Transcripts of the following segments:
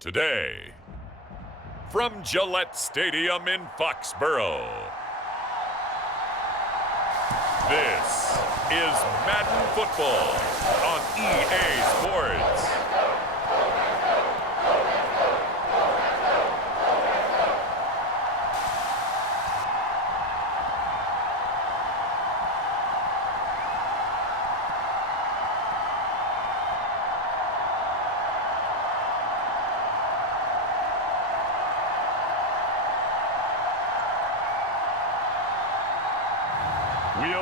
Today, from Gillette Stadium in Foxborough, this is Madden Football on EA Sports.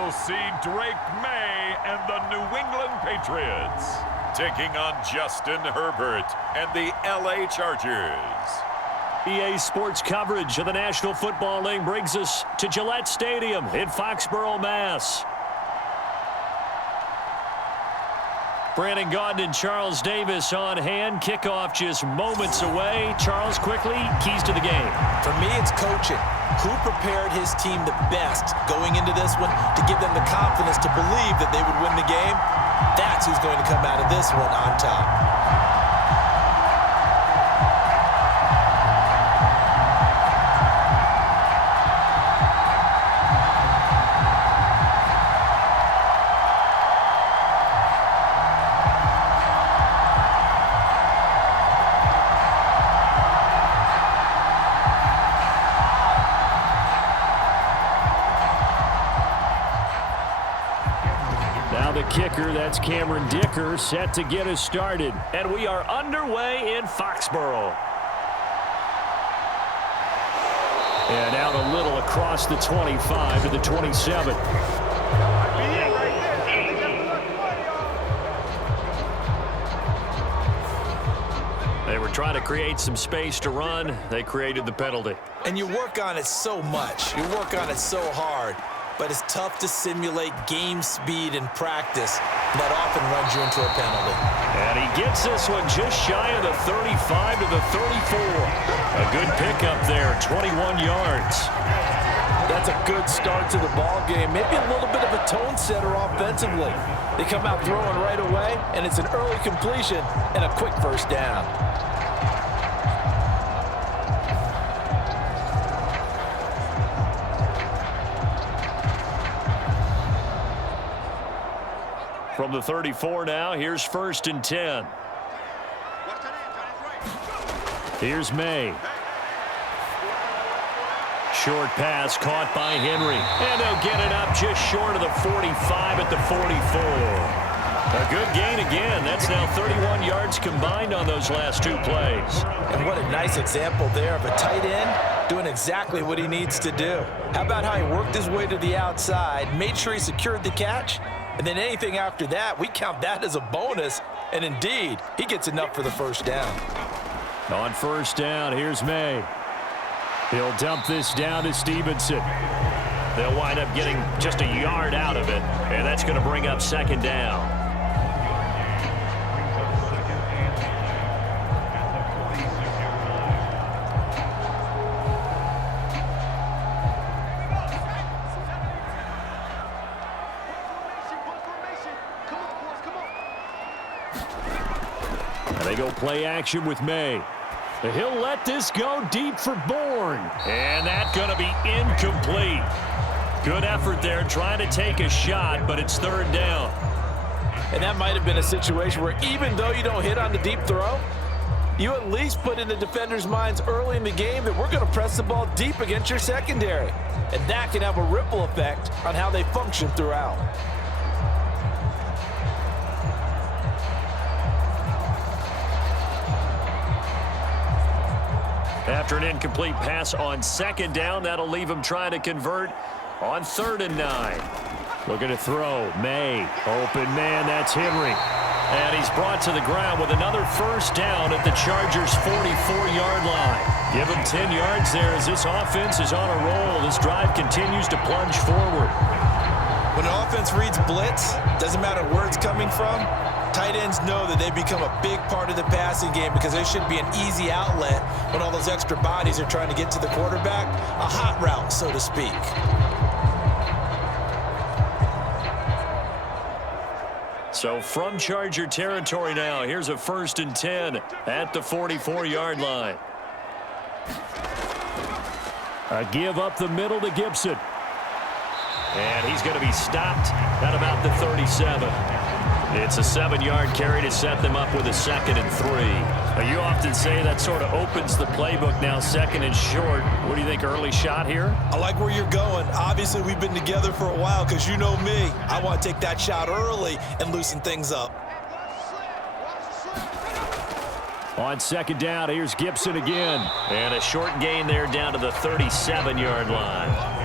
We'll see Maye and the New England Patriots taking on Justin Herbert and the LA Chargers. EA Sports coverage of the National Football League brings us to Gillette Stadium in Foxborough, Mass. Brandon Gaudin and Charles Davis on hand. Kickoff just moments away. Charles, quickly, keys to the game. For me, it's coaching. Who prepared his team the best going into this one to give them the confidence to believe that they would win the game? That's who's going to come out of this one on top. Kicker, that's Cameron Dicker, set to get us started. And we are underway in Foxborough. And out a little across the 25 to the 27. They were trying to create some space to run. They created the penalty. And you work on it so much. You work on it so hard. But it's tough to simulate game speed in practice. That often runs you into a penalty. And he gets this one just shy of the 35 to the 34. A good pickup there, 21 yards. That's a good start to the ball game. Maybe a little bit of a tone setter offensively. They come out throwing right away, and it's an early completion and a quick first down. From the 34 now, here's 1st and 10. Here's Maye. Short pass caught by Henry. And they'll get it up just short of the 45 at the 44. A good gain again. That's now 31 yards combined on those last two plays. And what a nice example there of a tight end doing exactly what he needs to do. How about how he worked his way to the outside, made sure he secured the catch, and then anything after that, we count that as a bonus. And indeed, he gets enough for the first down. On first down, here's Maye. He'll dump this down to Stevenson. They'll wind up getting just a yard out of it, and that's going to bring up 2nd down. They go play action with Maye. He'll let this go deep for Bourne. And that's going to be incomplete. Good effort there trying to take a shot, but it's 3rd down. And that might have been a situation where even though you don't hit on the deep throw, you at least put in the defenders' minds early in the game that we're going to press the ball deep against your secondary. And that can have a ripple effect on how they function throughout. After an incomplete pass on 2nd down, that'll leave him trying to convert on 3rd and 9. Looking to throw. Maye. Open man, that's Henry. And he's brought to the ground with another first down at the Chargers' 44-yard line. Give him 10 yards there as this offense is on a roll. This drive continues to plunge forward. When an offense reads blitz, doesn't matter where it's coming from, tight ends know that they become a big part of the passing game because there should be an easy outlet when all those extra bodies are trying to get to the quarterback. A hot route, so to speak. So from Charger territory now, here's a 1st and 10 at the 44-yard line. A give up the middle to Gibson. And he's going to be stopped at about the 37. It's a 7-yard carry to set them up with a 2nd and 3. Now, you often say that sort of opens the playbook now, 2nd and short. What do you think, early shot here? I like where you're going. Obviously, we've been together for a while because you know me. I want to take that shot early and loosen things up. On 2nd down, here's Gibson again. And a short gain there down to the 37-yard line.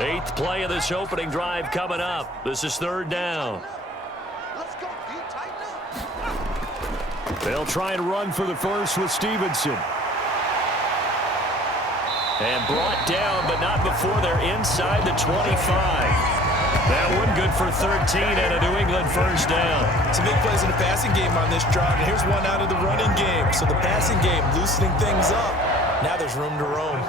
Eighth play of this opening drive coming up. This is 3rd down. They'll try and run for the first with Stevenson. And brought down, but not before they're inside the 25. That one good for 13 and a New England 1st down. Some big plays in the passing game on this drive, and here's one out of the running game. So the passing game loosening things up. Now there's room to roam.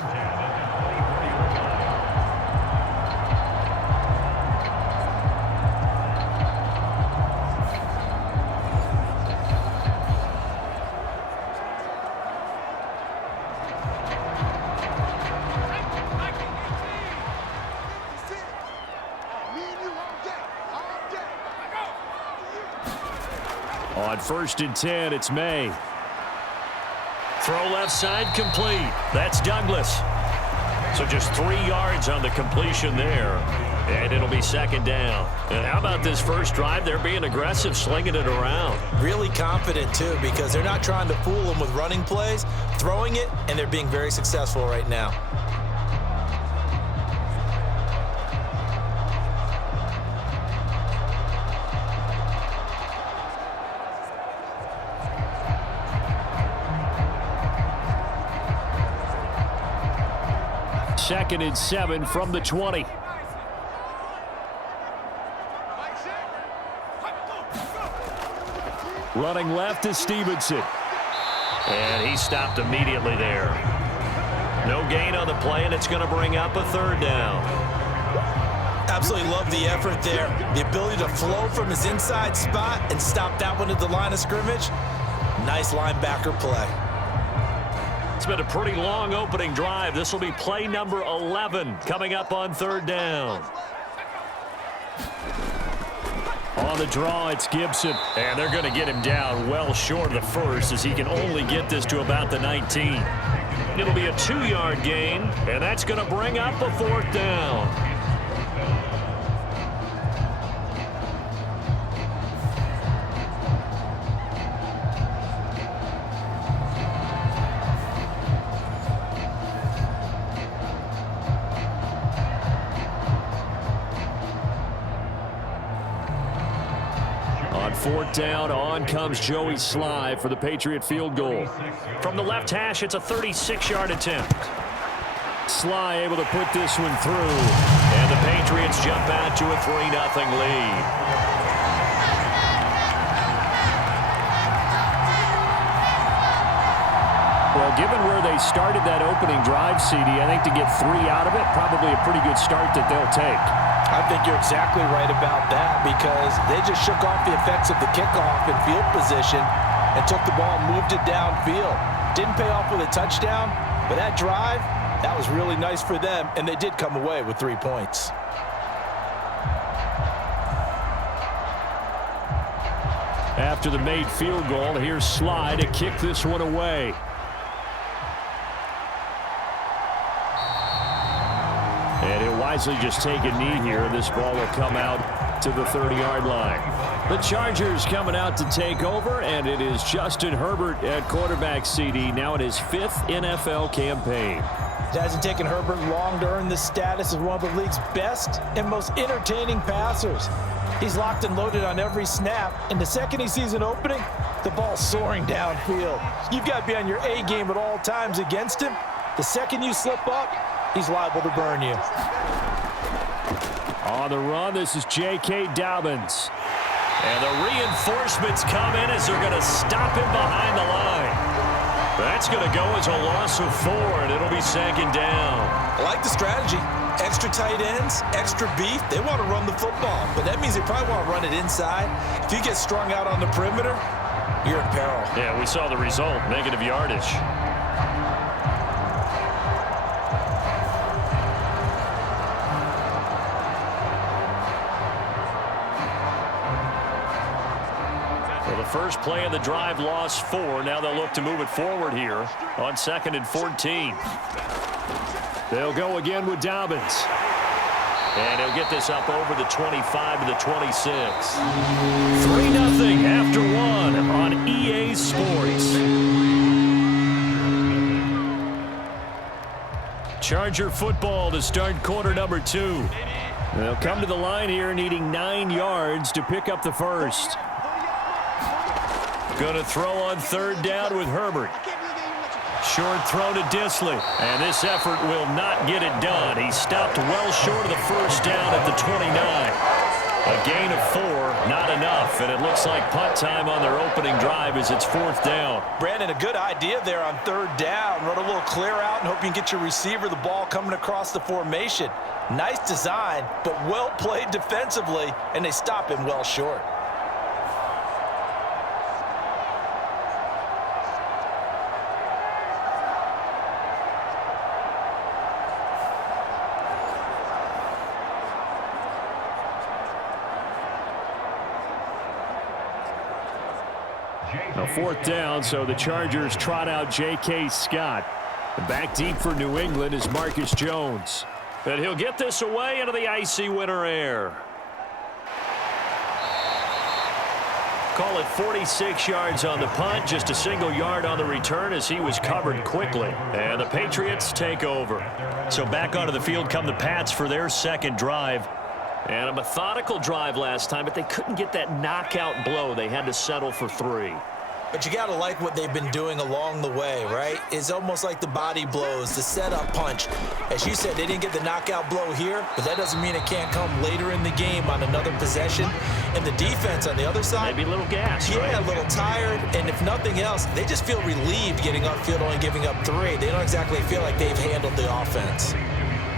On 1st and 10, it's Maye. Throw left side complete. That's Douglas. So just 3 yards on the completion there. And it'll be 2nd down. And how about this first drive? They're being aggressive, slinging it around. Really confident, too, because they're not trying to fool them with running plays, throwing it, and they're being very successful right now. Second and 7 from the 20. Running left is Stevenson. And he stopped immediately there. No gain on the play, and it's going to bring up a 3rd down. Absolutely love the effort there. The ability to flow from his inside spot and stop that one at the line of scrimmage. Nice linebacker play. It's been a pretty long opening drive. This will be play number 11 coming up on 3rd down. On the draw, it's Gibson. And they're going to get him down well short of the first as he can only get this to about the 19. It'll be a 2-yard gain, and that's going to bring up a 4th down. On 4th down, on comes Joey Sly for the Patriot field goal. From the left hash, it's a 36-yard attempt. Sly able to put this one through, and the Patriots jump out to a 3-0 lead. Well, given where they started that opening drive, CD, I think to get 3 out of it, probably a pretty good start that they'll take. I think you're exactly right about that because they just shook off the effects of the kickoff in field position and took the ball and moved it downfield. Didn't pay off with a touchdown, but that drive, that was really nice for them, and they did come away with 3 points. After the made field goal, here's Sly to kick this one away. And he'll wisely just take a knee here, and this ball will come out to the 30-yard line. The Chargers coming out to take over, and it is Justin Herbert at quarterback, CD, now in his 5th NFL campaign. It hasn't taken Herbert long to earn this status as one of the league's best and most entertaining passers. He's locked and loaded on every snap, and the second he sees an opening, The ball's soaring downfield. You've got to be on your A game at all times against him. The second you slip up, he's liable to burn you. On the run, this is J.K. Dobbins. And the reinforcements come in as they're going to stop him behind the line. That's going to go as a loss of 4, and it'll be 2nd down. I like the strategy. Extra tight ends, extra beef. They want to run the football, but that means they probably want to run it inside. If you get strung out on the perimeter, you're in peril. Yeah, we saw the result, negative yardage. First play of the drive, lost 4. Now they'll look to move it forward here on 2nd and 14. They'll go again with Dobbins. And he'll get this up over the 25 to the 26. 3-0 after 1 on EA Sports. Charger football to start quarter number 2. They'll come to the line here needing 9 yards to pick up the first. Going to throw on 3rd down with Herbert. Short throw to Disley. And this effort will not get it done. He stopped well short of the first down at the 29. A gain of 4, not enough. And it looks like punt time on their opening drive as it's 4th down. Brandon, a good idea there on 3rd down. Run a little clear out and hope you can get your receiver the ball coming across the formation. Nice design, but well played defensively, and they stop him well short. Now 4th down, so the Chargers trot out J.K. Scott. Back deep for New England is Marcus Jones. And he'll get this away into the icy winter air. Call it 46 yards on the punt, just a single yard on the return as he was covered quickly. And the Patriots take over. So back onto the field come the Pats for their 2nd drive. And a methodical drive last time, but they couldn't get that knockout blow. They had to settle for 3. But you got to like what they've been doing along the way, right? It's almost like the body blows, the setup punch. As you said, they didn't get the knockout blow here, but that doesn't mean it can't come later in the game on another possession. And the defense on the other side, maybe a little gas, yeah, right? A little tired. And if nothing else, they just feel relieved getting upfield, only giving up 3. They don't exactly feel like they've handled the offense.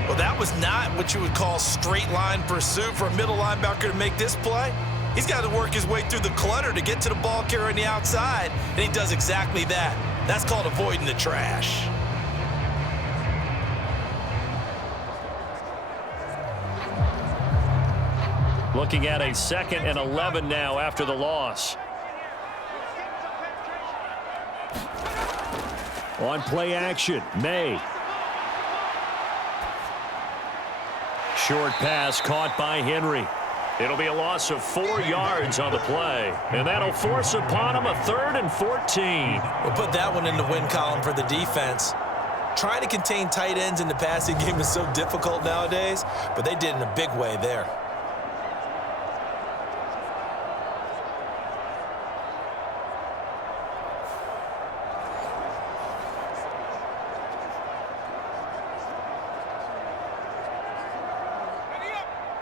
Well, that was not what you would call straight line pursuit for a middle linebacker to make this play. He's got to work his way through the clutter to get to the ball carrier on the outside, and he does exactly that. That's called avoiding the trash. Looking at a 2nd and 11 now after the loss. On play action, Maye. Short pass caught by Henry. It'll be a loss of 4 yards on the play, and that'll force upon him a 3rd and 14. We'll put that one in the win column for the defense. Trying to contain tight ends in the passing game is so difficult nowadays, but they did in a big way there.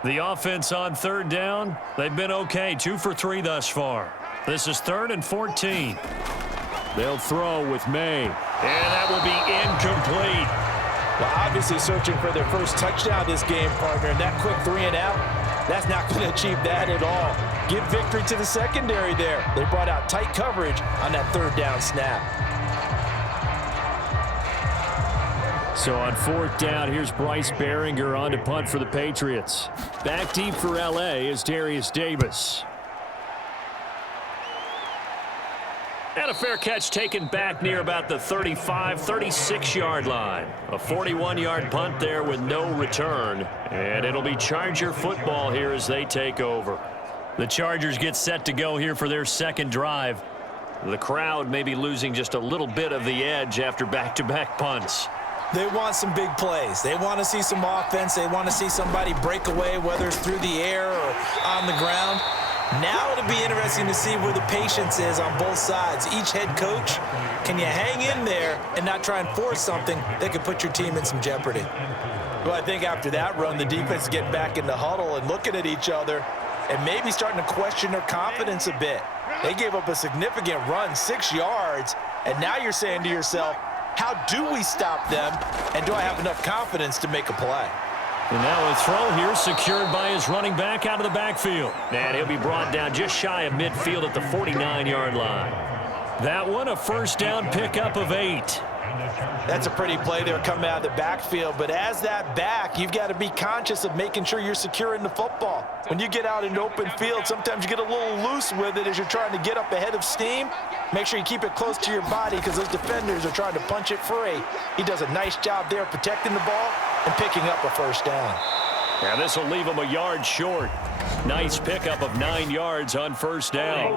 The offense on 3rd down, they've been okay, 2 for 3 thus far. This is 3rd and 14. They'll throw with Maye, and that will be incomplete. Well, obviously searching for their first touchdown this game, partner, and that quick 3 and out, that's not going to achieve that at all. Give victory to the secondary there. They brought out tight coverage on that 3rd down snap. So on 4th down, here's Bryce Behringer on to punt for the Patriots. Back deep for L.A. is Darius Davis. And a fair catch taken back near about the 35, 36-yard line. A 41-yard punt there with no return. And it'll be Charger football here as they take over. The Chargers get set to go here for their 2nd drive. The crowd may be losing just a little bit of the edge after back-to-back punts. They want some big plays. They want to see some offense. They want to see somebody break away, whether it's through the air or on the ground. Now it'll be interesting to see where the patience is on both sides. Each head coach, can you hang in there and not try and force something that could put your team in some jeopardy? Well, I think after that run, the defense is getting back in the huddle and looking at each other and maybe starting to question their confidence a bit. They gave up a significant run, 6 yards, and now you're saying to yourself, how do we stop them, and do I have enough confidence to make a play? And now a throw here secured by his running back out of the backfield. And he'll be brought down just shy of midfield at the 49-yard line. That one, a first down pickup of 8. That's a pretty play there coming out of the backfield, but as that back, you've got to be conscious of making sure you're securing the football. When you get out in open field, sometimes you get a little loose with it as you're trying to get up ahead of steam. Make sure you keep it close to your body because those defenders are trying to punch it free. He does a nice job there protecting the ball and picking up a first down. And this will leave him a yard short. Nice pickup of 9 yards on first down.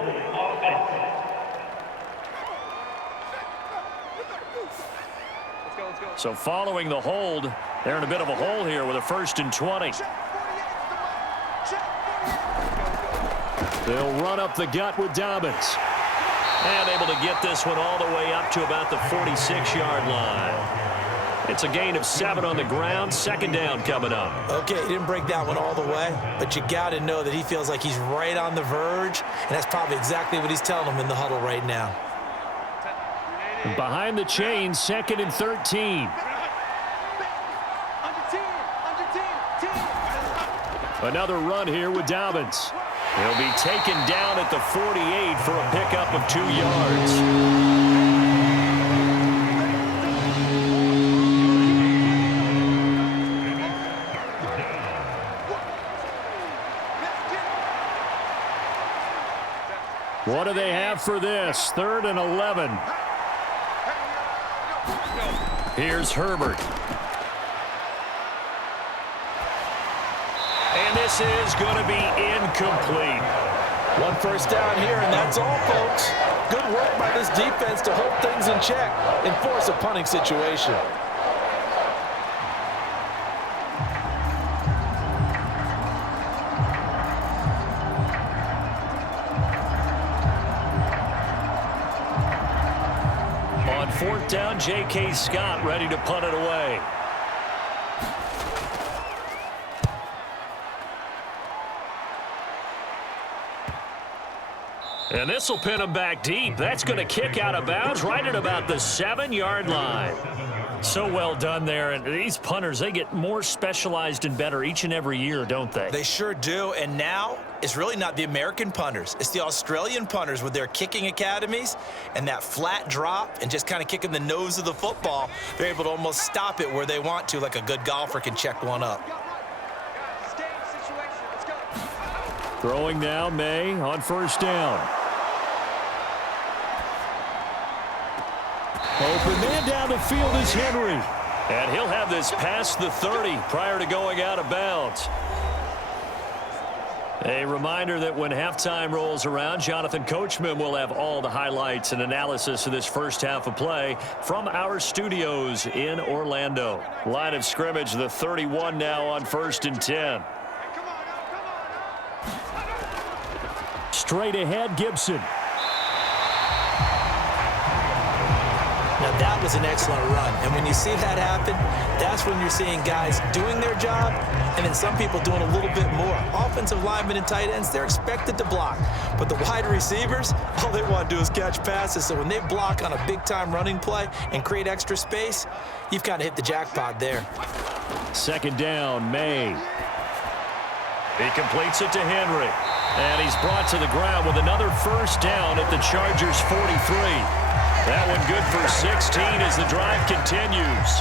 So following the hold, they're in a bit of a hole here with a 1st and 20. They'll run up the gut with Dobbins. And able to get this one all the way up to about the 46-yard line. It's a gain of 7 on the ground. 2nd down coming up. Okay, he didn't break that one all the way, but you got to know that he feels like he's right on the verge, and that's probably exactly what he's telling them in the huddle right now. Behind the chains, 2nd and 13. Another run here with Dobbins. He'll be taken down at the 48 for a pickup of 2 yards. What do they have for this? 3rd and 11. Here's Herbert. And this is going to be incomplete. 1 first down here, and that's all, folks. Good work by this defense to hold things in check and force a punting situation. On 4th down, J.K. Scott ready to punt it away. And this will pin him back deep. That's going to kick out of bounds right at about the 7-yard line. So well done there. And these punters, they get more specialized and better each and every year, don't they? They sure do. And now it's really not the American punters. It's the Australian punters with their kicking academies and that flat drop and just kind of kicking the nose of the football. They're able to almost stop it where they want to, like a good golfer can check one up. Throwing now, Maye on 1st down. Open man down the field is Henry. And he'll have this past the 30 prior to going out of bounds. A reminder that when halftime rolls around, Jonathan Coachman will have all the highlights and analysis of this first half of play from our studios in Orlando. Line of scrimmage, the 31 now on 1st and 10. Straight ahead, Gibson. Now that was an excellent run, and when you see that happen, that's when you're seeing guys doing their job and then some people doing a little bit more. Offensive linemen and tight ends, they're expected to block, but the wide receivers, all they want to do is catch passes. So when they block on a big-time running play and create extra space, you've kind of hit the jackpot there. 2nd down, Maye. He completes it to Henry. And he's brought to the ground with another first down at the Chargers' 43. That one good for 16 as the drive continues.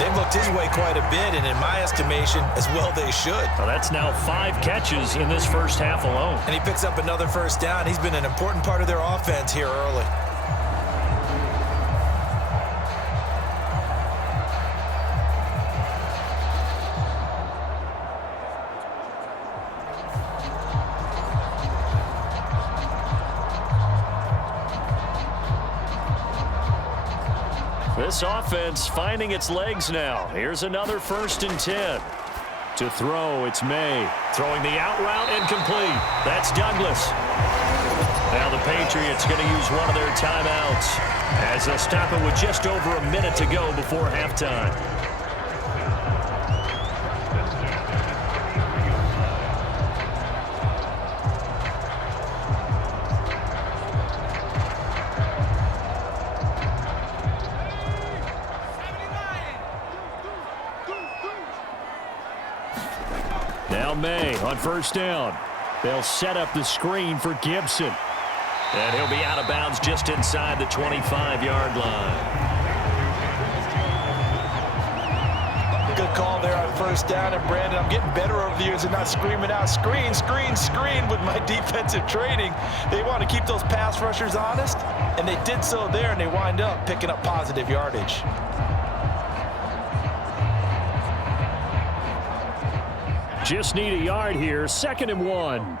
They've looked his way quite a bit, and in my estimation, as well they should. Well, that's now 5 catches in this first half alone. And he picks up another first down. He's been an important part of their offense here early. This offense finding its legs now. Here's another 1st and 10. To throw, it's Maye. Throwing the out route incomplete. That's Douglas. Now the Patriots going to use one of their timeouts as they'll stop it with just over a minute to go before halftime. Now Maye on first down. They'll set up the screen for Gibson. And he'll be out of bounds just inside the 25-yard line. Good call there on first down. And, Brandon, I'm getting better over the years and not screaming out, screen, screen, screen with my defensive training. They want to keep those pass rushers honest, and they did so there, and they wind up picking up positive yardage. Just need a yard here. 2nd and 1.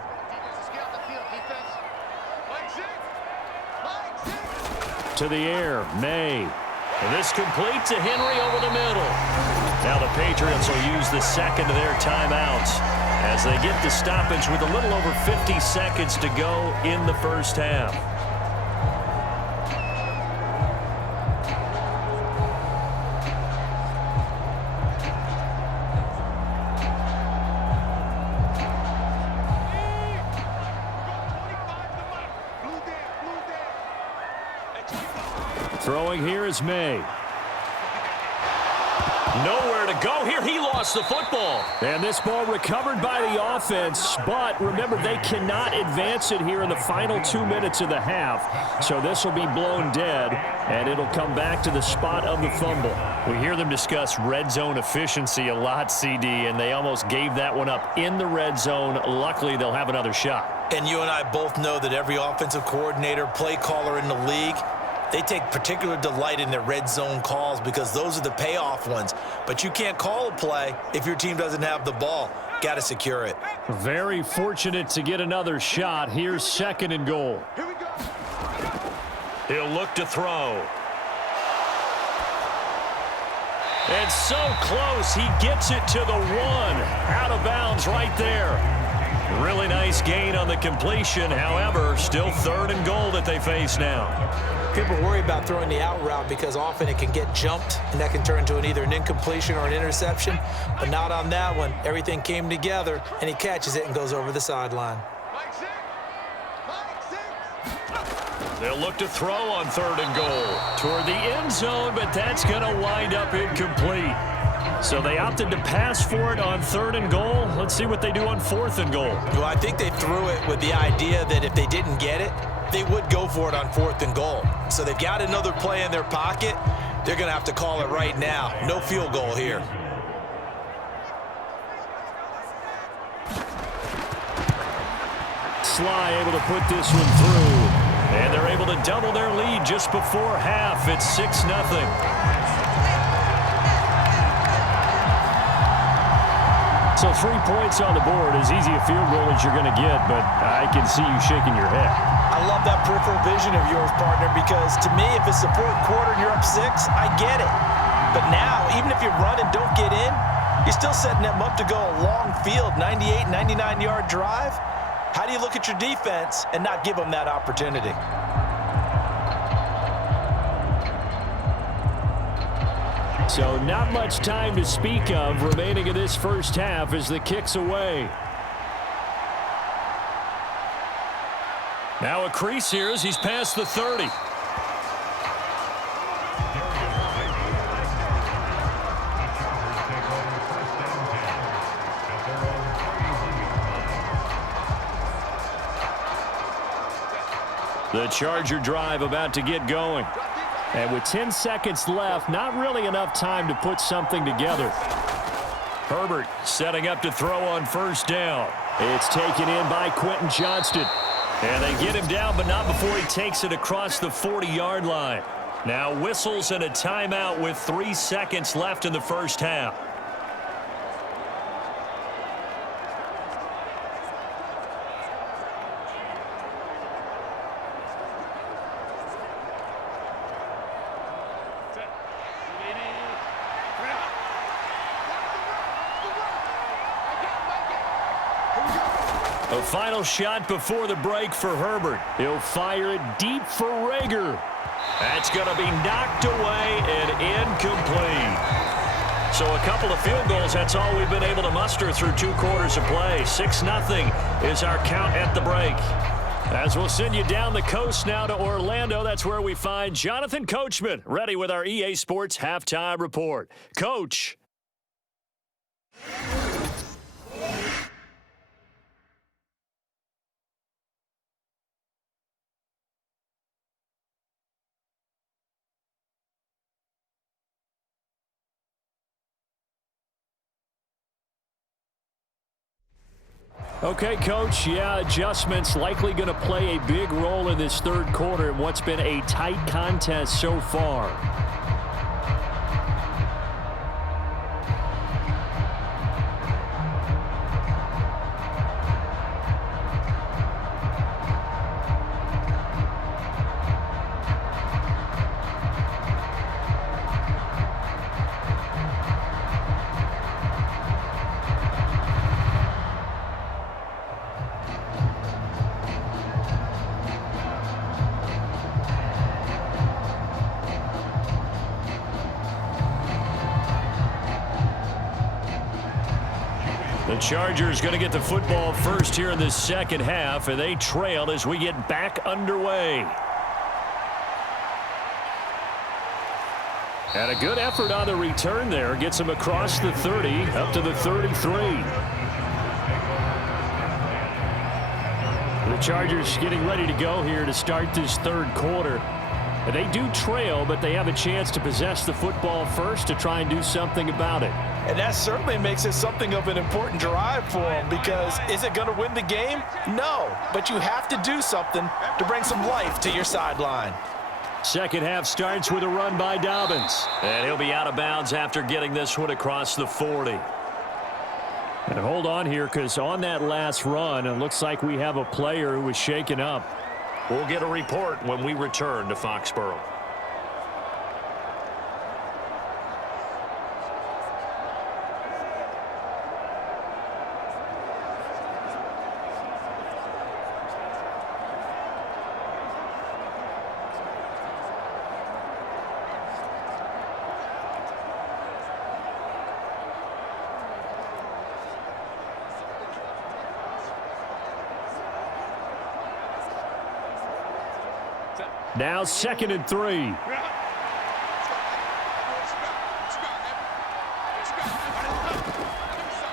To the air, Maye. And this complete to Henry over the middle. Now the Patriots will use the second of their timeouts as they get the stoppage with a little over 50 seconds to go in the first half. Throwing here is Maye. Nowhere to go here. He lost the football. And this ball recovered by the offense, but remember, they cannot advance it here in the final 2 minutes of the half. So this will be blown dead, and it'll come back to the spot of the fumble. We hear them discuss red zone efficiency a lot, CD, and they almost gave that one up in the red zone. Luckily, they'll have another shot. And you and I both know that every offensive coordinator, play caller in the league, they take particular delight in their red zone calls because those are the payoff ones. But you can't call a play if your team doesn't have the ball. Got to secure it. Very fortunate to get another shot. Here's 2nd and goal. Here we go. He'll look to throw. And so close, he gets it to the 1. Out of bounds right there. Really nice gain on the completion. However, still 3rd and goal that they face now. People worry about throwing the out route because often it can get jumped, and that can turn into either an incompletion or an interception. But not on that one. Everything came together, and he catches it and goes over the sideline. They'll look to throw on 3rd and goal toward the end zone, but that's going to wind up incomplete. So they opted to pass for it on 3rd and goal. Let's see what they do on 4th and goal. Well, I think they threw it with the idea that if they didn't get it, they would go for it on 4th and goal. So they've got another play in their pocket. They're going to have to call it right now. No field goal here. Sly able to put this one through. And they're able to double their lead just before half. It's 6-0. So 3 points on the board, as easy a field goal as you're going to get, but I can see you shaking your head. I love that peripheral vision of yours, partner, because to me, if it's the 4th quarter and you're up 6, I get it. But now, even if you run and don't get in, you're still setting them up to go a long field, 98, 99-yard drive. How do you look at your defense and not give them that opportunity? So not much time to speak of remaining in this first half as the kick's away. Now a crease here as he's past the 30. The Charger drive about to get going. And with 10 seconds left, not really enough time to put something together. Herbert setting up to throw on first down. It's taken in by Quentin Johnston. And they get him down, but not before he takes it across the 40-yard line. Now whistles and a timeout with 3 seconds left in the first half. A final shot before the break for Herbert. He'll fire it deep for Rager. That's going to be knocked away and incomplete. So a couple of field goals, that's all we've been able to muster through 2 quarters of play. 6-0 is our count at the break. As we'll send you down the coast now to Orlando, that's where we find Jonathan Coachman, ready with our EA Sports Halftime Report. Coach. Okay, Coach, yeah, adjustments likely going to play a big role in this third quarter in what's been a tight contest so far. The Chargers going to get the football first here in the second half, and they trail as we get back underway. And a good effort on the return there. Gets him across the 30, up to the 33. The Chargers getting ready to go here to start this third quarter. They do trail, but they have a chance to possess the football first to try and do something about it. And that certainly makes it something of an important drive for them, because is it going to win the game? No, but you have to do something to bring some life to your sideline. Second half starts with a run by Dobbins. And he'll be out of bounds after getting this one across the 40. And hold on here, because on that last run, it looks like we have a player who was shaken up. We'll get a report when we return to Foxborough. Now 2nd and 3.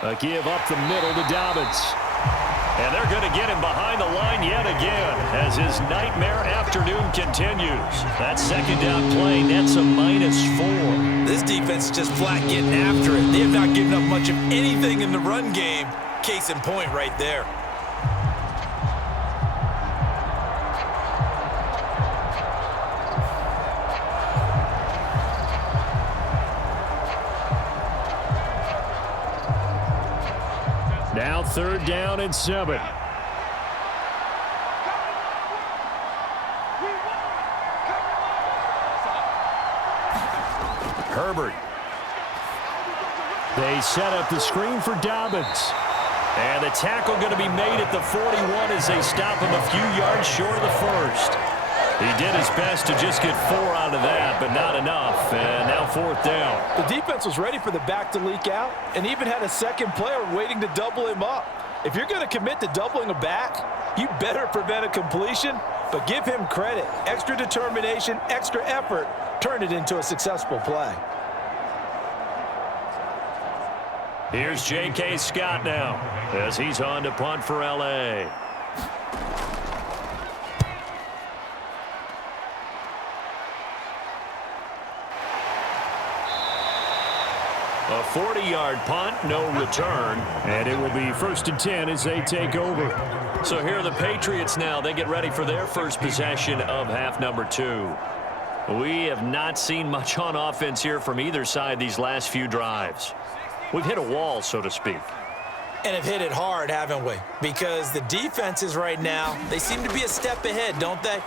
A give up the middle to Dobbins. And they're going to get him behind the line yet again as his nightmare afternoon continues. That second down play nets a -4. This defense is just flat getting after it. They have not given up much of anything in the run game. Case in point right there. Now 3rd down and 7. Herbert. They set up the screen for Dobbins. And the tackle going to be made at the 41 as they stop him a few yards short of the first. He did his best to just get 4 out of that, but not enough. And now 4th down. The defense was ready for the back to leak out and even had a second player waiting to double him up. If you're going to commit to doubling a back, you better prevent a completion, but give him credit. Extra determination, extra effort, turn it into a successful play. Here's J.K. Scott now as he's on to punt for L.A. A 40-yard punt, no return, and it will be 1st and 10 as they take over. So here are the Patriots now. They get ready for their first possession of half number 2. We have not seen much on offense here from either side these last few drives. We've hit a wall, so to speak. And have hit it hard, haven't we? Because the defenses right now, they seem to be a step ahead, don't they?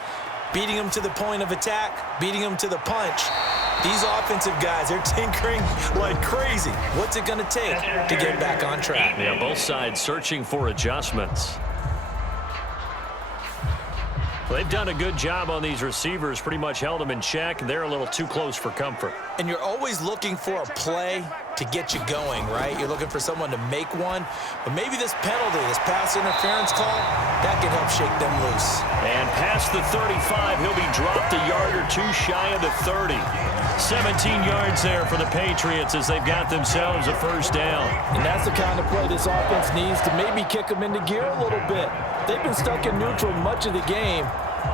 Beating them to the point of attack, beating them to the punch. These offensive guys, they're tinkering like crazy. What's it going to take to get back on track? Yeah, both sides searching for adjustments. They've done a good job on these receivers, pretty much held them in check. They're a little too close for comfort. And you're always looking for a play to get you going, right? You're looking for someone to make one. But maybe this penalty, this pass interference call, that can help shake them loose. And past the 35, he'll be dropped a yard or two shy of the 30. 17 yards there for the Patriots as they've got themselves a first down. And that's the kind of play this offense needs to maybe kick them into gear a little bit. They've been stuck in neutral much of the game.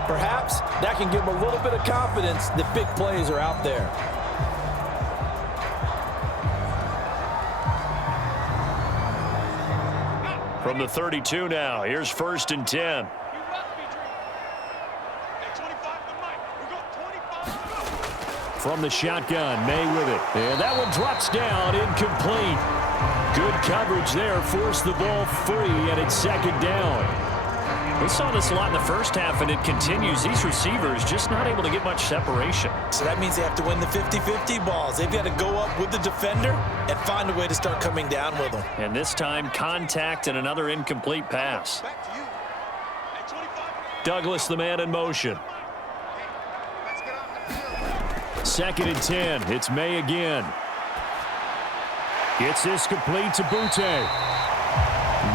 Perhaps that can give them a little bit of confidence that big plays are out there. From the 32 now, here's 1st and 10. From the shotgun, Maye with it. And that one drops down, incomplete. Good coverage there, forced the ball free, and it's 2nd down. We saw this a lot in the first half, and it continues. These receivers just not able to get much separation. So that means they have to win the 50-50 balls. They've got to go up with the defender and find a way to start coming down with them. And this time, contact and another incomplete pass. Douglas, the man in motion. 2nd and 10. It's Maye again. Gets this complete to Butte.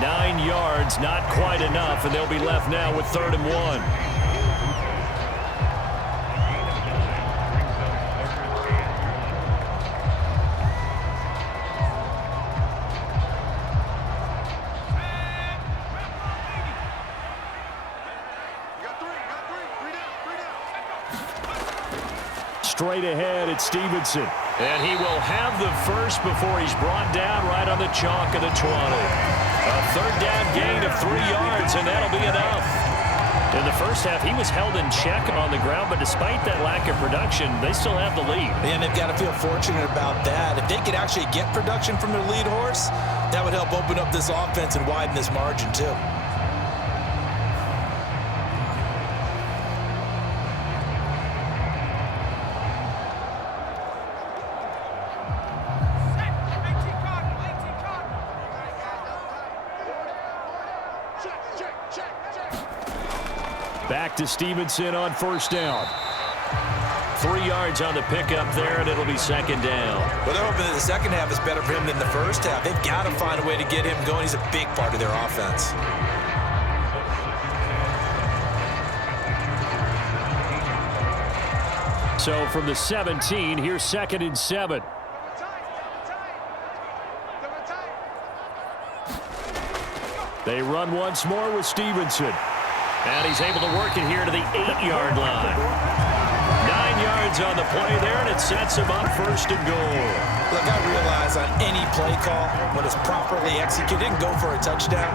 9 yards, not quite enough, and they'll be left now with 3rd and 1. Straight ahead, it's Stevenson. And he will have the first before he's brought down right on the chalk of the 20. A 3rd down gain of 3 yards, and that'll be enough. In the first half, he was held in check on the ground, but despite that lack of production, they still have the lead. And they've got to feel fortunate about that. If they could actually get production from their lead horse, that would help open up this offense and widen this margin, too. Back to Stevenson on 1st down. 3 yards on the pickup there, and it'll be 2nd down. Well, they're hoping that the second half is better for him than the first half. They've got to find a way to get him going. He's a big part of their offense. So from the 17, here's 2nd and 7. They run once more with Stevenson. And he's able to work it here to the 8-yard line. 9 yards on the play there, and it sets him up 1st and goal. Look, I realize on any play call, when it's properly executed, it can go for a touchdown.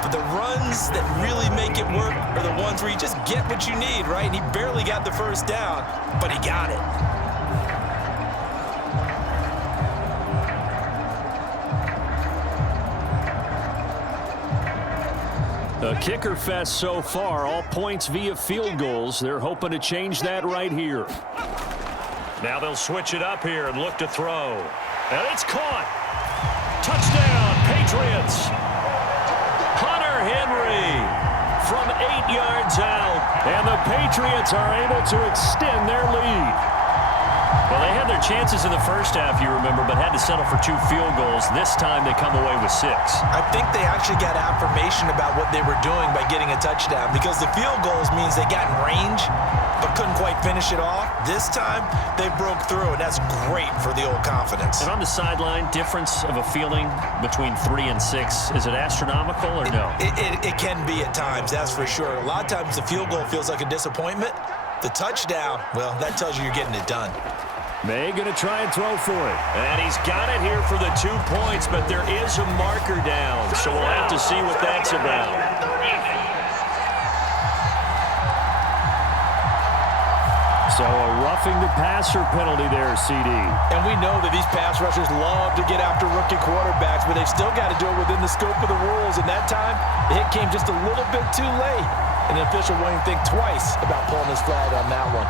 But the runs that really make it work are the ones where you just get what you need, right? And he barely got the 1st down, but he got it. A kicker fest so far, all points via field goals. They're hoping to change that right here. Now they'll switch it up here and look to throw. And it's caught. Touchdown, Patriots. Hunter Henry from 8 yards out. And the Patriots are able to extend their lead. Well, they had their chances in the first half, you remember, but had to settle for 2 field goals. This time they come away with 6. I think they actually got affirmation about what they were doing by getting a touchdown, because the field goals means they got in range but couldn't quite finish it off. This time they broke through, and that's great for the old confidence. And on the sideline, difference of a feeling between 3 and 6, is it astronomical or no? It can be at times, that's for sure. A lot of times the field goal feels like a disappointment. The touchdown, well, that tells you you're getting it done. Maye going to try and throw for it. And he's got it here for the 2 points, but there is a marker down, so we'll have to see what that's about. So a roughing the passer penalty there, CD. And we know that these pass rushers love to get after rookie quarterbacks, but they've still got to do it within the scope of the rules. And that time, the hit came just a little bit too late. And the official won't even think twice about pulling his flag on that one.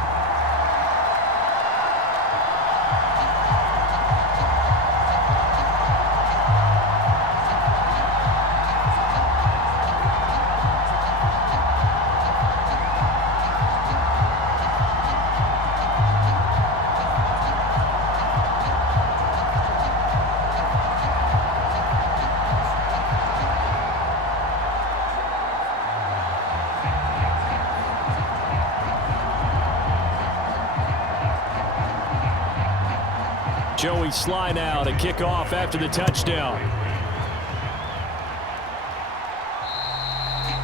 Joey Sly now to kick off after the touchdown.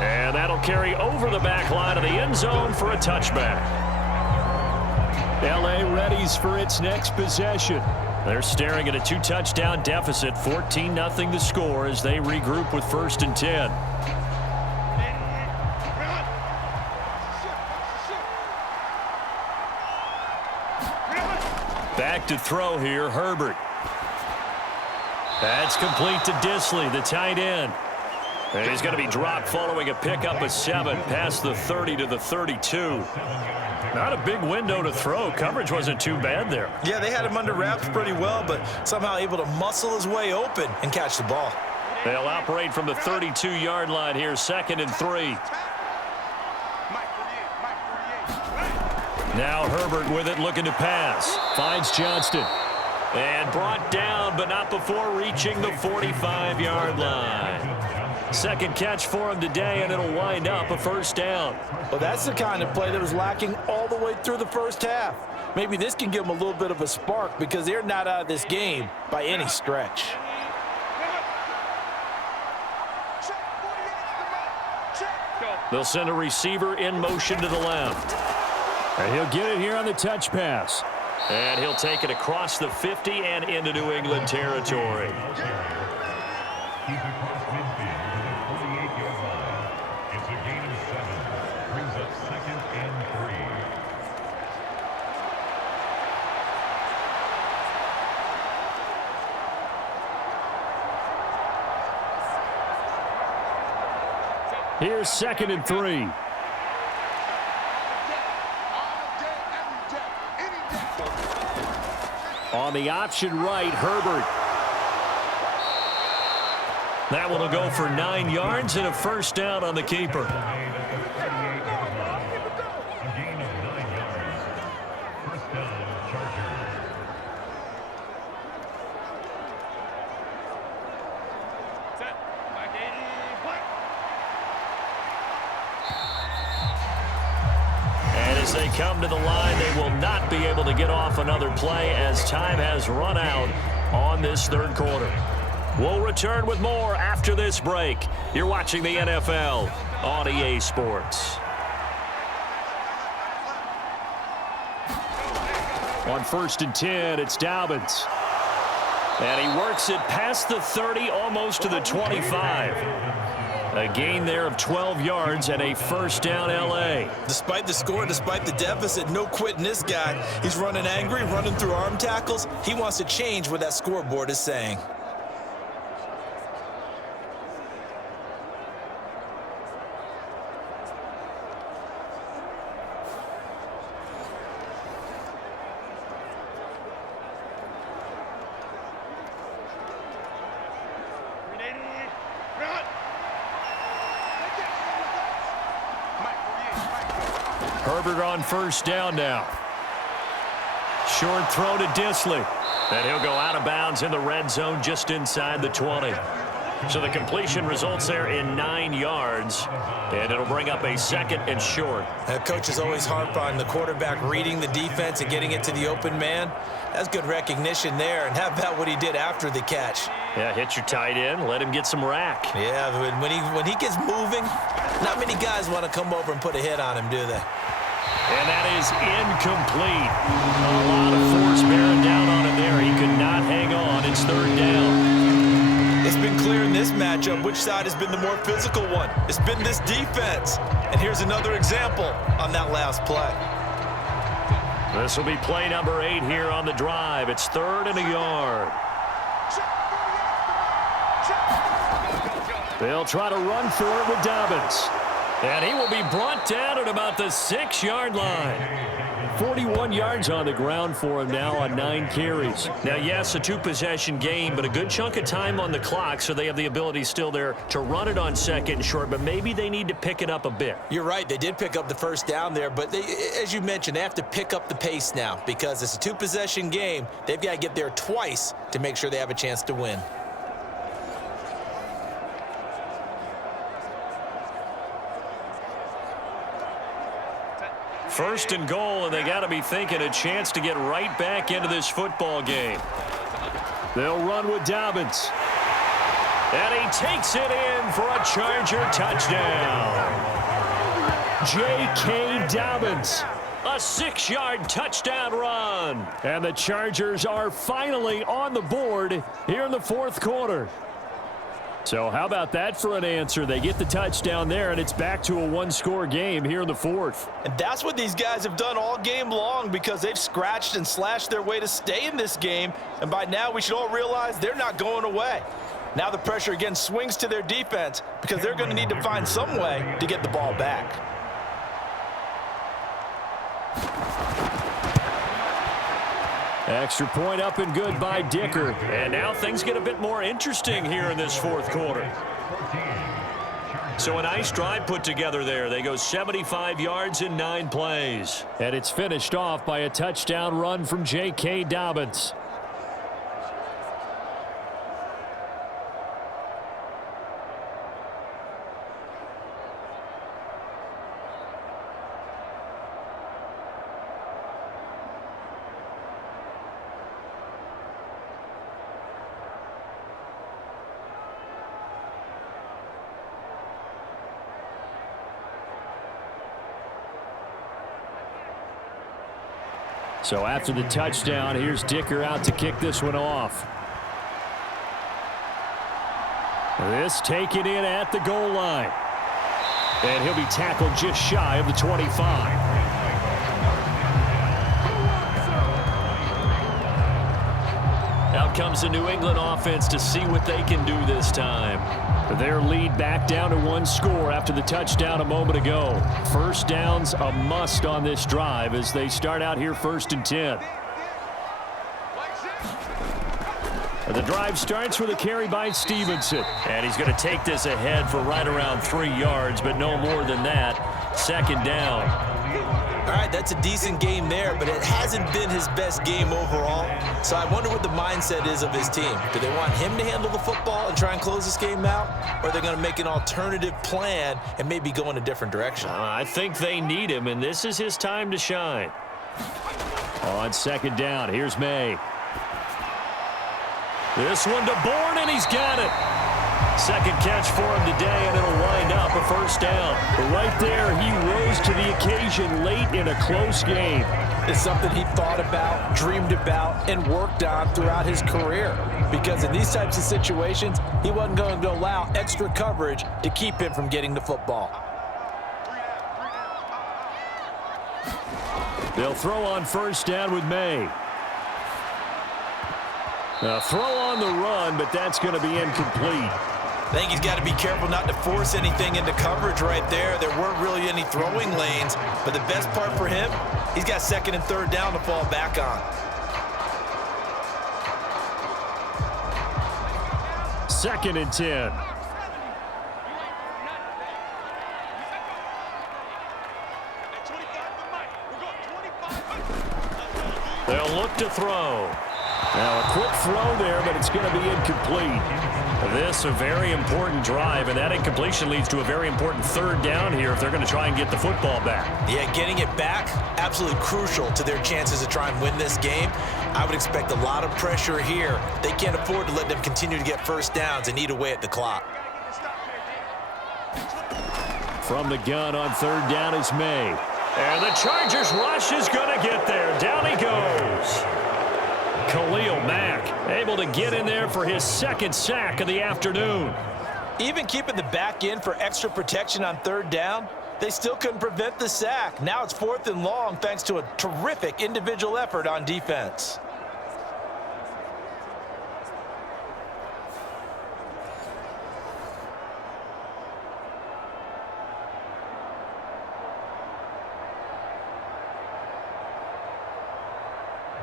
And that'll carry over the back line of the end zone for a touchback. L.A. readies for its next possession. They're staring at a 2-touchdown deficit, 14-0 the score as they regroup with 1st and 10. Back to throw here, Herbert. That's complete to Disley, the tight end. And he's going to be dropped following a pickup of 7 past the 30 to the 32. Not a big window to throw. Coverage wasn't too bad there. Yeah, they had him under wraps pretty well, but somehow able to muscle his way open and catch the ball. They'll operate from the 32-yard line here, 2nd and 3. Now Herbert with it, looking to pass. Finds Johnston. And brought down, but not before reaching the 45-yard line. Second catch for him today, and it'll wind up a 1st down. Well, that's the kind of play that was lacking all the way through the first half. Maybe this can give them a little bit of a spark because they're not out of this game by any stretch. They'll send a receiver in motion to the left. And he'll get it here on the touch pass. And he'll take it across the 50 and into New England territory. Here's 2nd and 3. On the option right, Herbert. That one will go for 9 yards and a 1st down on the keeper. As they come to the line, they will not be able to get off another play as time has run out on this 3rd quarter. We'll return with more after this break. You're watching the NFL on EA Sports. On 1st and 10, it's Dobbins. And he works it past the 30, almost to the 25. A gain there of 12 yards and a 1st down L.A. Despite the score, despite the deficit, no quitting this guy. He's running angry, running through arm tackles. He wants to change what that scoreboard is saying. Herbert on 1st down now. Short throw to Disley. And he'll go out of bounds in the red zone just inside the 20. So the completion results there in 9 yards. And it'll bring up a 2nd and short. Coaches always harp on the quarterback reading the defense and getting it to the open man. That's good recognition there. And how about what he did after the catch? Yeah, hit your tight end, let him get some rack. Yeah, when he gets moving, not many guys want to come over and put a hit on him, do they? And that is incomplete. A lot of force bearing down on him there. He could not hang on. It's 3rd down. It's been clear in this matchup which side has been the more physical one. It's been this defense. And here's another example on that last play. This will be play number 8 here on the drive. It's 3rd and a yard. They'll try to run for it with Dobbins. And he will be brought down at about the 6-yard line. 41 yards on the ground for him now on 9 carries. Now, yes, a 2-possession game, but a good chunk of time on the clock, so they have the ability still there to run it on 2nd and short, but maybe they need to pick it up a bit. You're right. They did pick up the 1st down there, but as you mentioned, they have to pick up the pace now because it's a 2-possession game. They've got to get there twice to make sure they have a chance to win. First and goal, and they got to be thinking a chance to get right back into this football game. They'll run with Dobbins. And he takes it in for a Charger touchdown. J.K. Dobbins, a 6-yard touchdown run. And the Chargers are finally on the board here in the fourth quarter. So how about that for an answer? They get the touchdown there, and it's back to a one-score game here in the fourth. And that's what these guys have done all game long, because they've scratched and slashed their way to stay in this game. And by now, we should all realize they're not going away. Now the pressure again swings to their defense, because they're going to need to find some way to get the ball back. Extra point up and good by Dicker. And now things get a bit more interesting here in this fourth quarter. So a nice drive put together there. They go 75 yards in 9 plays. And it's finished off by a touchdown run from J.K. Dobbins. So after the touchdown, here's Dicker out to kick this one off. This taken in at the goal line. And he'll be tackled just shy of the 25. Out comes the New England offense to see what they can do this time. Their lead back down to 1 score after the touchdown a moment ago. First down's a must on this drive as they start out here 1st and 10. The drive starts with a carry by Stevenson. And he's going to take this ahead for right around 3 yards, but no more than that. 2nd down. All right, that's a decent game there, but it hasn't been his best game overall. So I wonder what the mindset is of his team. Do they want him to handle the football and try and close this game out? Or are they going to make an alternative plan and maybe go in a different direction? I think they need him, and this is his time to shine. On 2nd down, here's Maye. This one to Bourne, and he's got it. 2nd catch for him today, and it'll wind up a 1st down. But right there, he rose to the occasion late in a close game. It's something he thought about, dreamed about, and worked on throughout his career. Because in these types of situations, he wasn't going to allow extra coverage to keep him from getting the football. They'll throw on 1st down with Maye. A throw on the run, but that's going to be incomplete. I think he's got to be careful not to force anything into coverage right there. There weren't really any throwing lanes, but the best part for him, he's got 2nd and 3rd down to fall back on. 2nd and 10. They'll look to throw. Now a quick throw there, but it's going to be incomplete. This a very important drive, and that incompletion leads to a very important 3rd down here if they're going to try and get the football back. Yeah, getting it back, absolutely crucial to their chances to try and win this game. I would expect a lot of pressure here. They can't afford to let them continue to get 1st downs and eat away at the clock. From the gun on 3rd down is Maye. And the Chargers rush is going to get there. Down he goes. Khalil Mack able to get in there for his 2nd sack of the afternoon. Even keeping the back end for extra protection on 3rd down, they still couldn't prevent the sack. Now it's 4th and long thanks to a terrific individual effort on defense.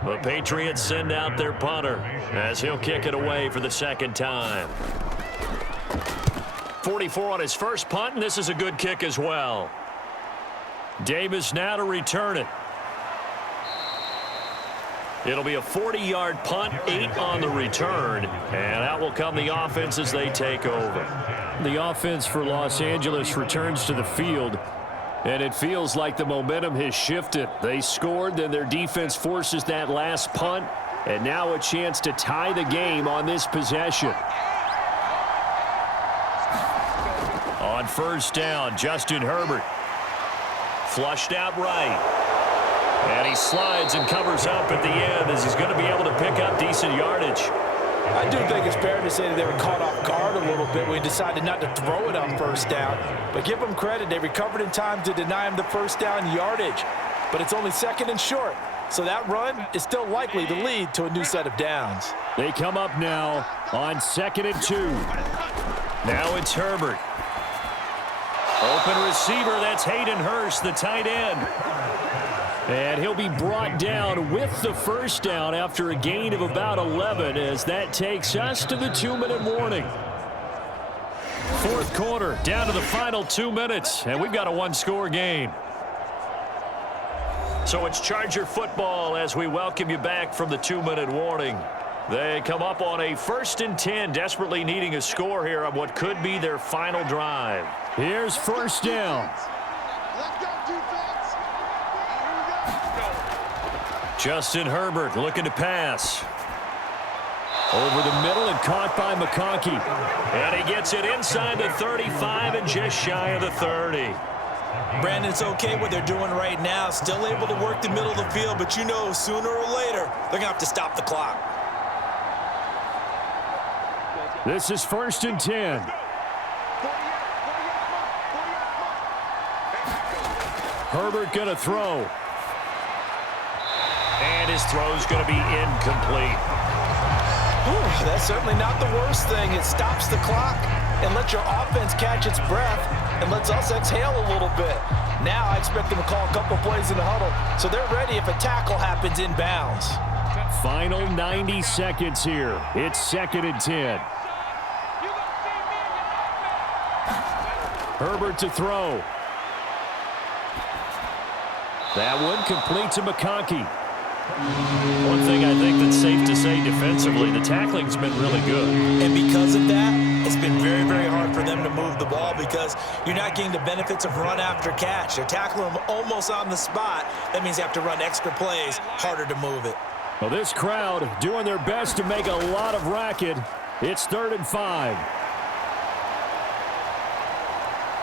The Patriots send out their punter as he'll kick it away for the 2nd time. 44 on his first punt, and this is a good kick as well. Davis now to return it. It'll be a 40-yard punt, 8 on the return, and out will come the offense as they take over. The offense for Los Angeles returns to the field. And it feels like the momentum has shifted. They scored, then their defense forces that last punt, and now a chance to tie the game on this possession. On first down, Justin Herbert. Flushed out right. And he slides and covers up at the end as he's going to be able to pick up decent yardage. I do think it's fair to say that they were caught off guard a little bit when he decided not to throw it on first down. But give them credit, they recovered in time to deny him the first down yardage. But it's only second and short, so that run is still likely to lead to a new set of downs. They come up now on 2nd and 2. Now it's Herbert. Open receiver, that's Hayden Hurst, the tight end. And he'll be brought down with the first down after a gain of about 11 as that takes us to the 2-minute warning. Fourth quarter, down to the final 2 minutes, and we've got a one-score game. So it's Charger football as we welcome you back from the 2-minute warning. They come up on a 1st and 10, desperately needing a score here on what could be their final drive. Here's first down. Justin Herbert looking to pass. Over the middle and caught by McConkey. And he gets it inside the 35 and just shy of the 30. Brandon, it's okay what they're doing right now. Still able to work the middle of the field, but you know sooner or later they're going to have to stop the clock. This is 1st and 10. Herbert going to throw. And his throw's going to be incomplete. Ooh, that's certainly not the worst thing. It stops the clock and lets your offense catch its breath and lets us exhale a little bit. Now I expect them to call a couple plays in the huddle, so they're ready if a tackle happens inbounds. Final 90 seconds here. It's 2nd and 10. Herbert to throw. That one complete to McConkey. One thing I think that's safe to say defensively, the tackling's been really good. And because of that, it's been very, very hard for them to move the ball because you're not getting the benefits of run after catch. They're tackling them almost on the spot. That means they have to run extra plays, harder to move it. Well, this crowd doing their best to make a lot of racket. It's 3rd and 5.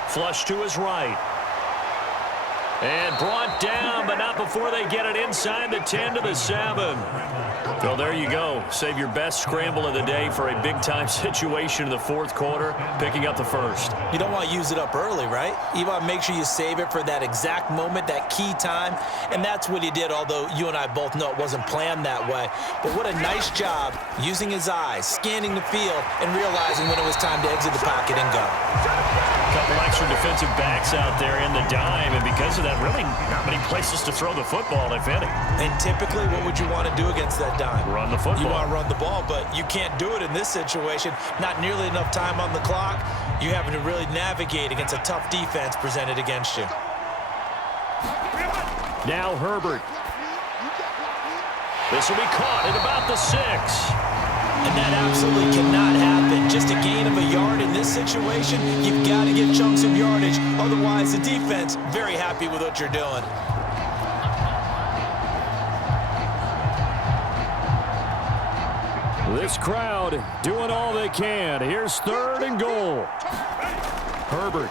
Flush to his right. And brought down, but not before they get it inside the 10 to the 7. Well, there you go. Save your best scramble of the day for a big-time situation in the 4th quarter, picking up the 1st. You don't want to use it up early, right? You want to make sure you save it for that exact moment, that key time, and that's what he did, although you and I both know it wasn't planned that way. But what a nice job using his eyes, scanning the field, and realizing when it was time to exit the pocket and go. Couple extra defensive backs out there in the dime, and because of that, really not many places to throw the football, if any. And typically, what would you want to do against that dime? Run the football. You want to run the ball, but you can't do it in this situation. Not nearly enough time on the clock. You're having to really navigate against a tough defense presented against you. Now Herbert. This will be caught at about the 6. And that absolutely cannot happen. Just a gain of a yard in this situation, you've got to get chunks of yardage. Otherwise, the defense, very happy with what you're doing. This crowd doing all they can. Here's 3rd and goal. Herbert.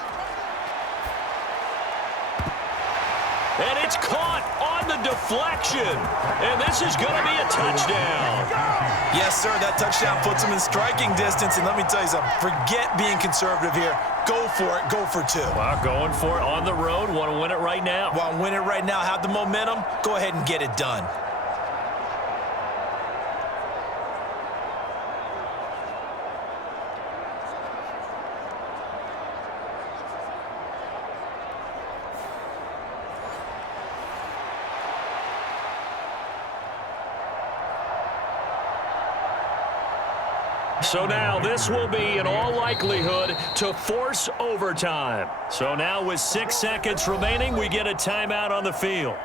And it's caught on the deflection. And this is going to be a touchdown. Yes, sir. That touchdown puts him in striking distance. And let me tell you something. Forget being conservative here. Go for it. Go for 2. Wow, going for it on the road. Want to win it right now. Want to win it right now. Have the momentum. Go ahead and get it done. So now this will be, in all likelihood, to force overtime. So now with 6 seconds remaining, we get a timeout on the field.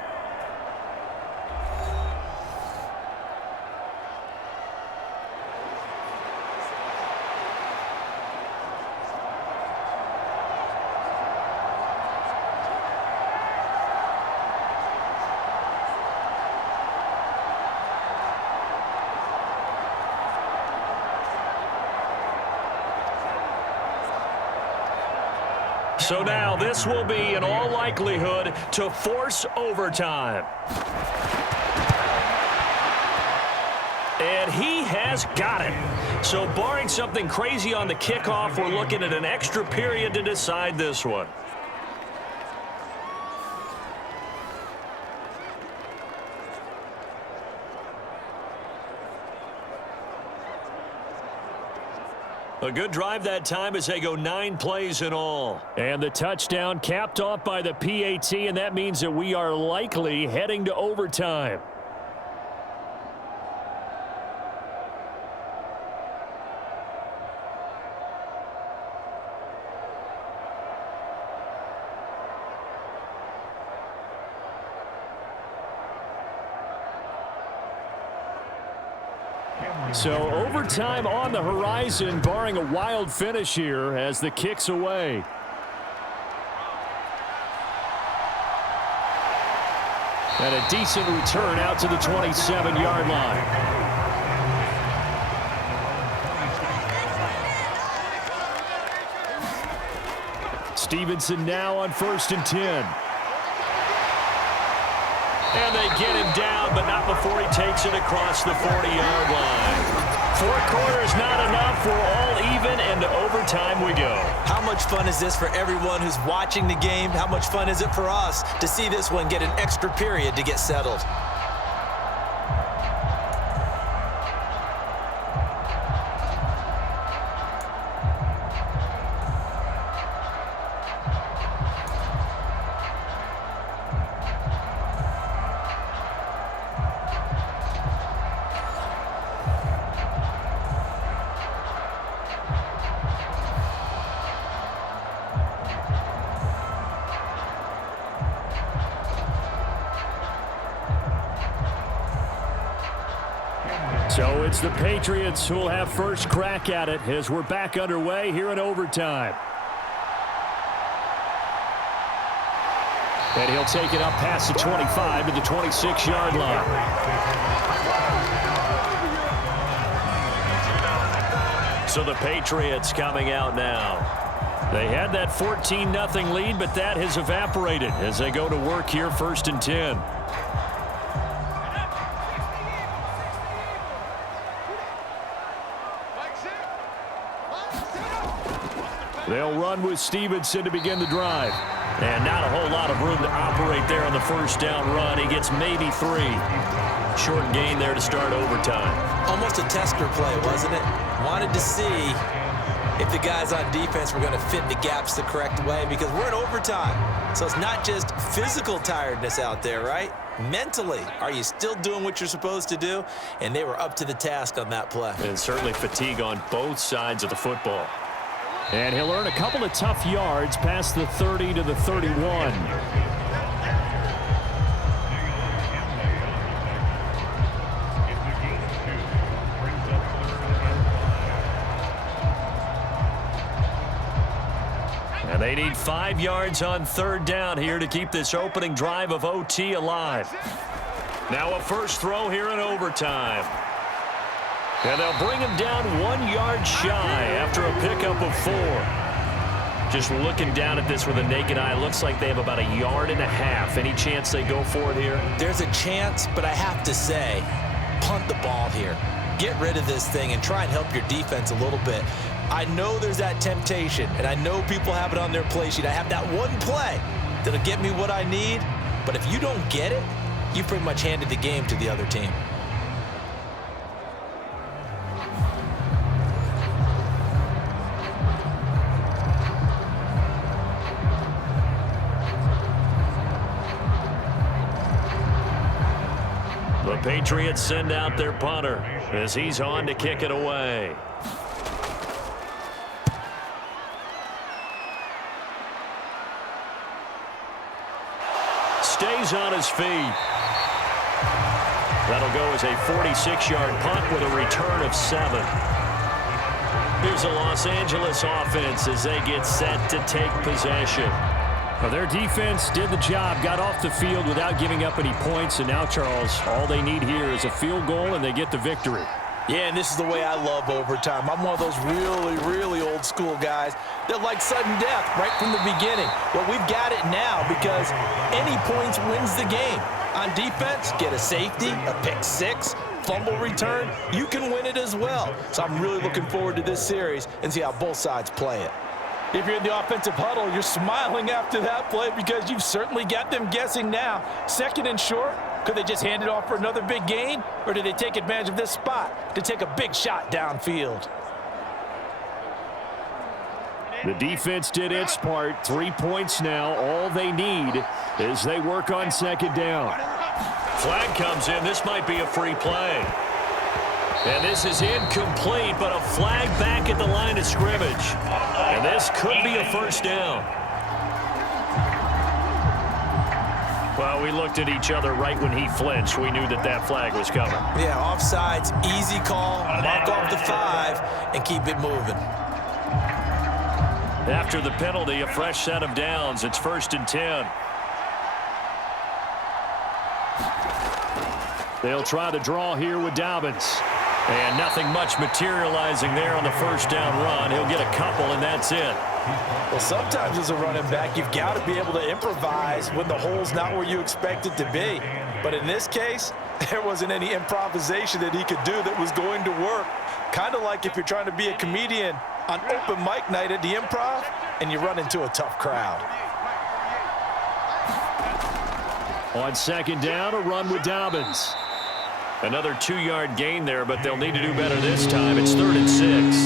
So now this will be, in all likelihood, to force overtime. And he has got it. So barring something crazy on the kickoff, we're looking at an extra period to decide this one. A good drive that time as they go 9 plays in all. And the touchdown capped off by the PAT, and that means that we are likely heading to overtime. So overtime on the horizon, barring a wild finish here as the kick's away. And a decent return out to the 27-yard line. Stevenson now on 1st and 10. And they get him down, but not before he takes it across the 40-yard line. 4 quarters not enough. We're all even, and to overtime we go. How much fun is this for everyone who's watching the game? How much fun is it for us to see this one get an extra period to get settled? So it's the Patriots who will have first crack at it as we're back underway here in overtime. And he'll take it up past the 25 to the 26-yard line. So the Patriots coming out now. They had that 14-0 lead, but that has evaporated as they go to work here 1st and 10. They'll run with Stevenson to begin the drive. And not a whole lot of room to operate there on the first down run. He gets maybe 3. Short gain there to start overtime. Almost a tester play, wasn't it? Wanted to see if the guys on defense were going to fit the gaps the correct way, because we're in overtime. So it's not just physical tiredness out there, right? Mentally, are you still doing what you're supposed to do? And they were up to the task on that play. And certainly fatigue on both sides of the football. And he'll earn a couple of tough yards past the 30 to the 31. And they need 5 yards on 3rd down here to keep this opening drive of OT alive. Now a first throw here in overtime. And they'll bring him down 1 yard shy after a pickup of 4. Just looking down at this with a naked eye, looks like they have about 1.5 yards. Any chance they go for it here? There's a chance, but I have to say, punt the ball here. Get rid of this thing and try and help your defense a little bit. I know there's that temptation, and I know people have it on their play sheet. I have that one play that'll get me what I need, but if you don't get it, you pretty much handed the game to the other team. The Patriots send out their punter as he's on to kick it away. Stays on his feet. That'll go as a 46-yard punt with a return of 7. Here's the Los Angeles offense as they get set to take possession. Well, their defense did the job, got off the field without giving up any points, and now, Charles, all they need here is a field goal, and they get the victory. Yeah, and this is the way I love overtime. I'm one of those really, really old school guys that like sudden death right from the beginning. Well, we've got it now because any points wins the game. On defense, get a safety, a pick six, fumble return, you can win it as well. So I'm really looking forward to this series and see how both sides play it. If you're in the offensive huddle, you're smiling after that play because you've certainly got them guessing now. Second and short, could they just hand it off for another big gain? Or do they take advantage of this spot to take a big shot downfield? The defense did its part. 3 points now. All they need as they work on second down. Flag comes in. This might be a free play. And this is incomplete, but a flag back at the line of scrimmage. And this could be a first down. Well, we looked at each other right when he flinched. We knew that that flag was coming. Yeah, offsides, easy call, mark off the 5, and keep it moving. After the penalty, a fresh set of downs. It's 1st and 10. They'll try the draw here with Dobbins. And nothing much materializing there on the first down run. He'll get a couple, and that's it. Well, sometimes as a running back, you've got to be able to improvise when the hole's not where you expect it to be. But in this case, there wasn't any improvisation that he could do that was going to work. Kind of like if you're trying to be a comedian on open mic night at the Improv and you run into a tough crowd. On second down, a run with Dobbins. Another 2-yard gain there, but they'll need to do better this time. It's 3rd and 6.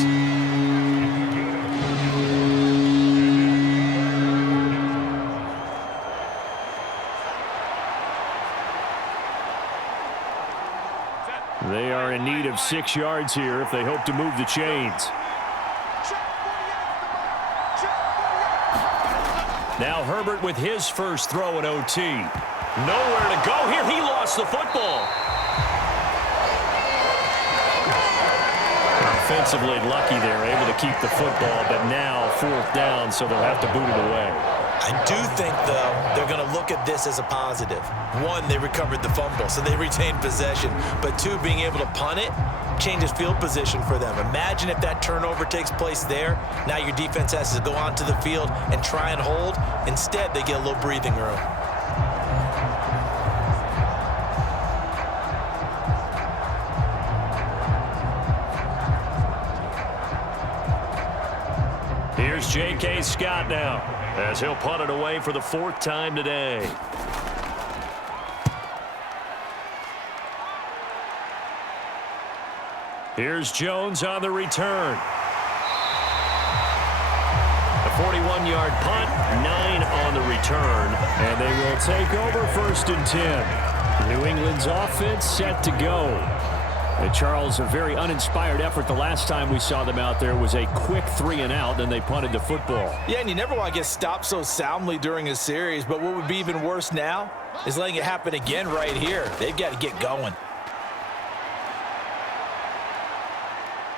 They are in need of 6 yards here if they hope to move the chains. Now Herbert with his first throw in OT. Nowhere to go here. He lost the football. Offensively lucky there, able to keep the football, but now 4th down, so they'll have to boot it away. I do think, though, they're going to look at this as a positive. 1, they recovered the fumble, so they retained possession. But 2, being able to punt it changes field position for them. Imagine if that turnover takes place there. Now your defense has to go onto the field and try and hold. Instead, they get a little breathing room. Here's J.K. Scott now, as he'll punt it away for the 4th time today. Here's Jones on the return. A 41-yard punt, 9 on the return, and they will take over 1st and 10. New England's offense set to go. And Charles, a very uninspired effort the last time we saw them out there was a quick 3-and-out, then they punted the football. Yeah, and you never want to get stopped so soundly during a series, but what would be even worse now is letting it happen again right here. They've got to get going.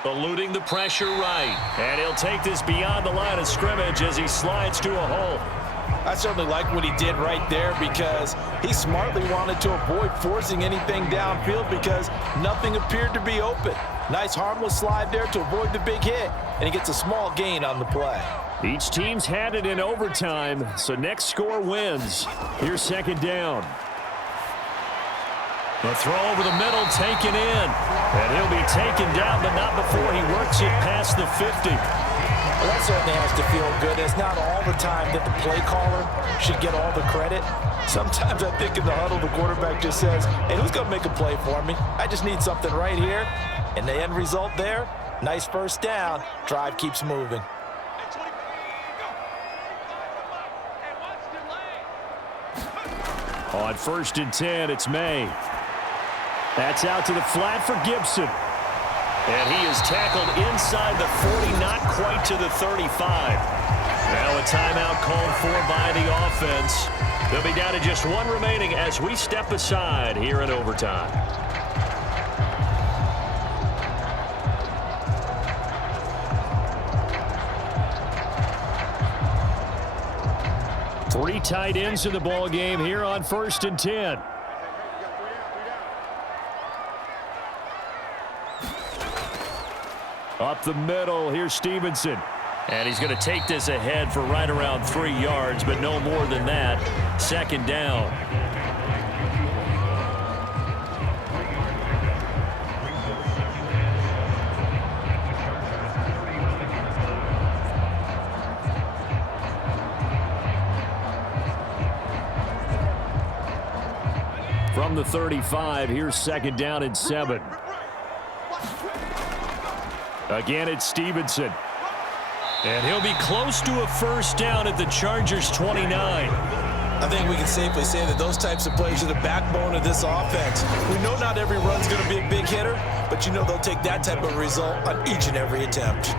Eluding the pressure right, and he'll take this beyond the line of scrimmage as he slides to a hole. I certainly like what he did right there because he smartly wanted to avoid forcing anything downfield because nothing appeared to be open. Nice harmless slide there to avoid the big hit, and he gets a small gain on the play. Each team's had it in overtime, so next score wins. Here's second down. The throw over the middle taken in, and he'll be taken down, but not before he works it past the 50. Well, that certainly has to feel good. It's not all the time that the play caller should get all the credit. Sometimes I think in the huddle, the quarterback just says, hey, who's going to make a play for me? I just need something right here. And the end result there, nice first down. Drive keeps moving. On 1st and 10, it's Maye. That's out to the flat for Gibson. And he is tackled inside the 40, not quite to the 35. Now a timeout called for by the offense. They'll be down to just 1 remaining as we step aside here in overtime. Three tight ends in the ball game here on 1st and 10. Up the middle, here's Stevenson. And he's going to take this ahead for right around 3 yards, but no more than that. Second down. From the 35, here's second down and 7. Again, it's Stevenson. And he'll be close to a first down at the Chargers' 29. I think we can safely say that those types of plays are the backbone of this offense. We know not every run's going to be a big hitter, but you know they'll take that type of result on each and every attempt.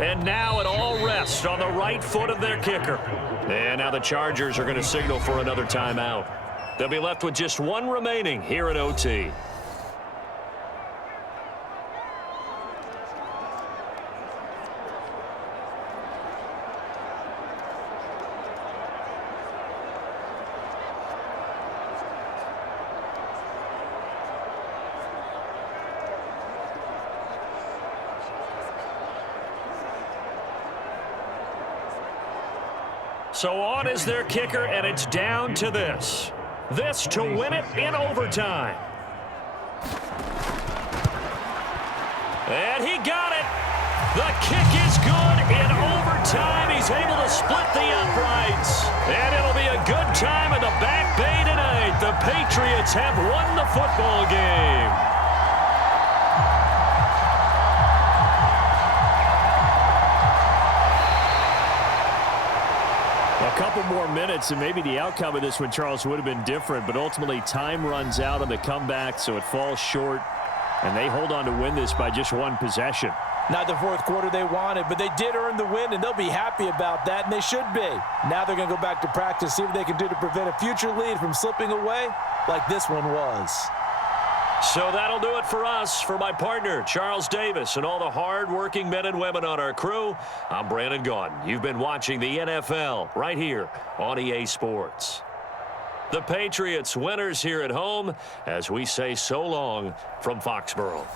And now it all rests on the right foot of their kicker. And now the Chargers are going to signal for another timeout. They'll be left with just one remaining here at OT. So on is their kicker, and it's down to this. This to win it in overtime. And he got it. The kick is good in overtime. He's able to split the uprights. And it'll be a good time in the Back Bay tonight. The Patriots have won the football game. A couple more minutes, and maybe the outcome of this one, Charles, would have been different, but ultimately time runs out on the comeback, so it falls short, and they hold on to win this by just one possession. Not the fourth quarter they wanted, but they did earn the win, and they'll be happy about that, and they should be. Now they're going to go back to practice, see what they can do to prevent a future lead from slipping away like this one was. So that'll do it for us. For my partner, Charles Davis, and all the hard-working men and women on our crew, I'm Brandon Gaudin. You've been watching the NFL right here on EA Sports. The Patriots winners here at home as we say so long from Foxborough.